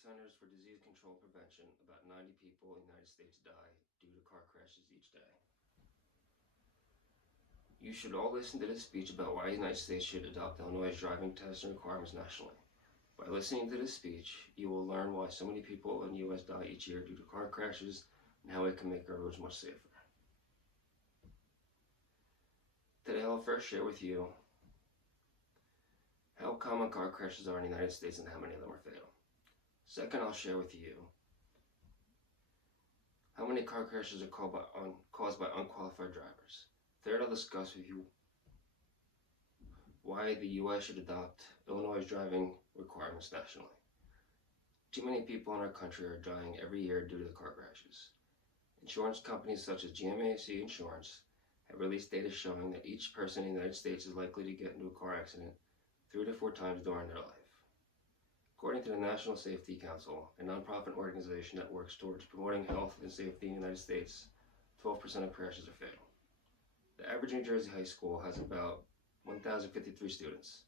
Centers for Disease Control and Prevention, about 90 people in the United States die due to car crashes each day. You should all listen to this speech about why the United States should adopt Illinois' driving tests and requirements nationally. By listening to this speech, you will learn why so many people in the U.S. die each year due to car crashes and how it can make our roads much safer. Today I'll first share with you how common car crashes are in the United States and how many of them are fatal. Second, I'll share with you how many car crashes are caused by unqualified drivers. Third, I'll discuss with you why the U.S. should adopt Illinois' driving requirements nationally. Too many people in our country are dying every year due to the car crashes. Insurance companies such as GMAC Insurance have released data showing that each person in the United States is likely to get into a car accident 3 to 4 times during their life. According to the National Safety Council, a nonprofit organization that works towards promoting health and safety in the United States, 12% of crashes are fatal. The average New Jersey high school has about 1,053 students.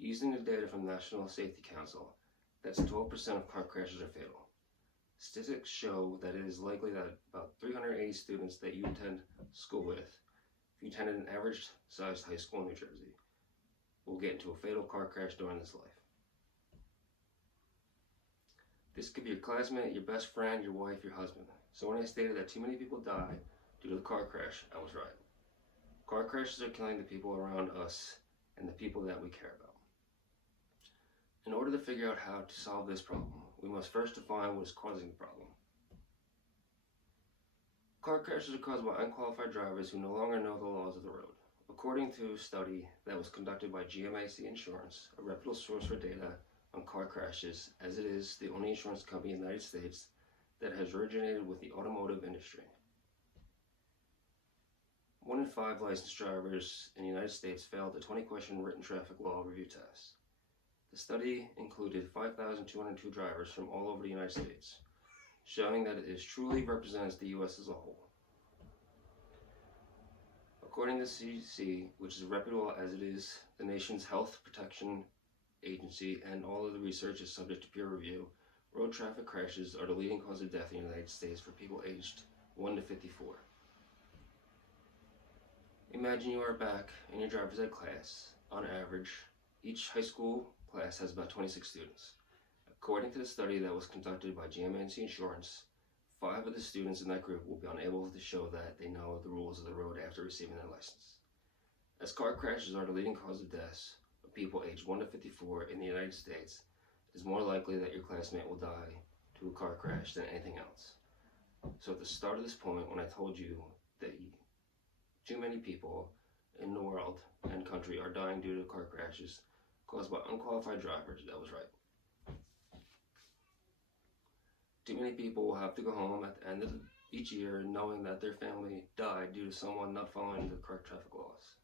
Using the data from the National Safety Council, that's 12% of car crashes are fatal. Statistics show that it is likely that about 380 students that you attend school with, if you attended an average-sized high school in New Jersey, will get into a fatal car crash during this life. This could be your classmate, your best friend, your wife, your husband. So when I stated that too many people die due to the car crash, I was right. Car crashes are killing the people around us and the people that we care about. In order to figure out how to solve this problem, we must first define what is causing the problem. Car crashes are caused by unqualified drivers who no longer know the laws of the road. According to a study that was conducted by GMAC Insurance, a reputable source for data on car crashes, as it is the only insurance company in the United States that has originated with the automotive industry. 1 in 5 licensed drivers in the United States failed the 20-question written traffic law review test. The study included 5,202 drivers from all over the United States, showing that it truly represents the U.S. as a whole. According to the CDC, which is reputable as it is the nation's health protection agency, and all of the research is subject to peer review, road traffic crashes are the leading cause of death in the United States for people aged 1 to 54. Imagine you are back in your driver's ed class. On average, each high school class has about 26 students. According to the study that was conducted by GMAC Insurance, 5 of the students in that group will be unable to show that they know the rules of the road after receiving their license. As car crashes are the leading cause of deaths of people aged 1 to 54 in the United States, it is more likely that your classmate will die to a car crash than anything else. So at the start of this point, when I told you that too many people in the world and country are dying due to car crashes caused by unqualified drivers, that was right. Too many people will have to go home at the end of each year knowing that their family died due to someone not following the correct traffic laws.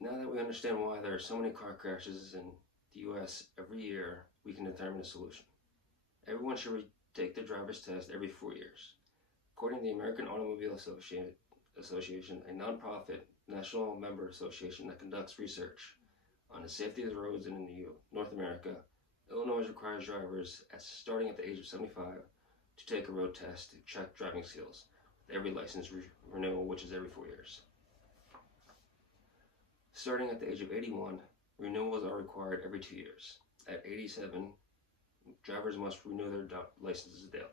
Now that we understand why there are so many car crashes in the U.S. every year, we can determine a solution. Everyone should take their driver's test every 4 years. According to the American Automobile Association, a nonprofit national member association that conducts research on the safety of the roads in North America, Illinois requires drivers starting at the age of 75 to take a road test to check driving skills with every license renewal, which is every 4 years. Starting at the age of 81, renewals are required every 2 years. At 87, drivers must renew their licenses daily.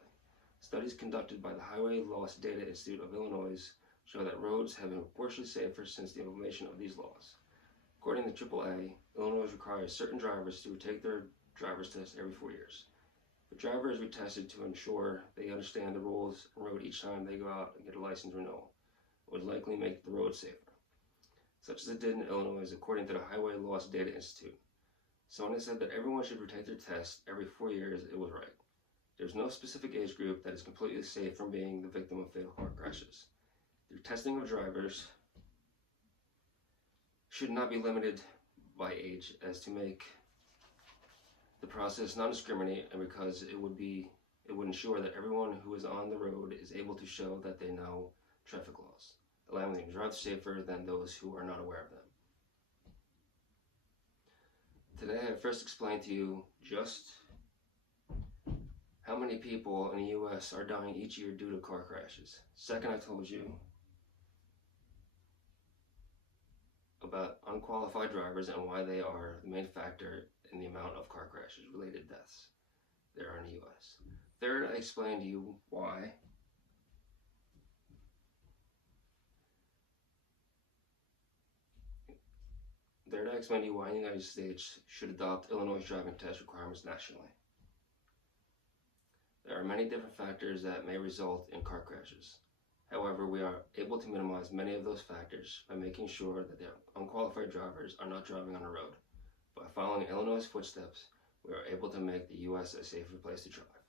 Studies conducted by the Highway Loss Data Institute of Illinois show that roads have been proportionally safer since the implementation of these laws. According to AAA, Illinois requires certain drivers to retake their driver's test every 4 years. The driver is retested to ensure they understand the rules on the road each time they go out and get a license renewal. It would likely make the road safer, such as it did in Illinois according to the Highway Loss Data Institute. So when I said that everyone should retake their test every 4 years, it was right. There's no specific age group that is completely safe from being the victim of fatal car crashes. The testing of drivers should not be limited by age as to make the process non-discriminate, and because it would ensure that everyone who is on the road is able to show that they know traffic laws, allowing them to drive safer than those who are not aware of them. Today I first explained to you just how many people in the US are dying each year due to car crashes. Second, I told you about unqualified drivers and why they are the main factor in the amount of car crashes related deaths there are in the US. Third, I explained to you why the United States should adopt Illinois driving test requirements nationally. There are many different factors that may result in car crashes. However, we are able to minimize many of those factors by making sure that the unqualified drivers are not driving on the road. By following Illinois' footsteps, we are able to make the U.S. a safer place to drive.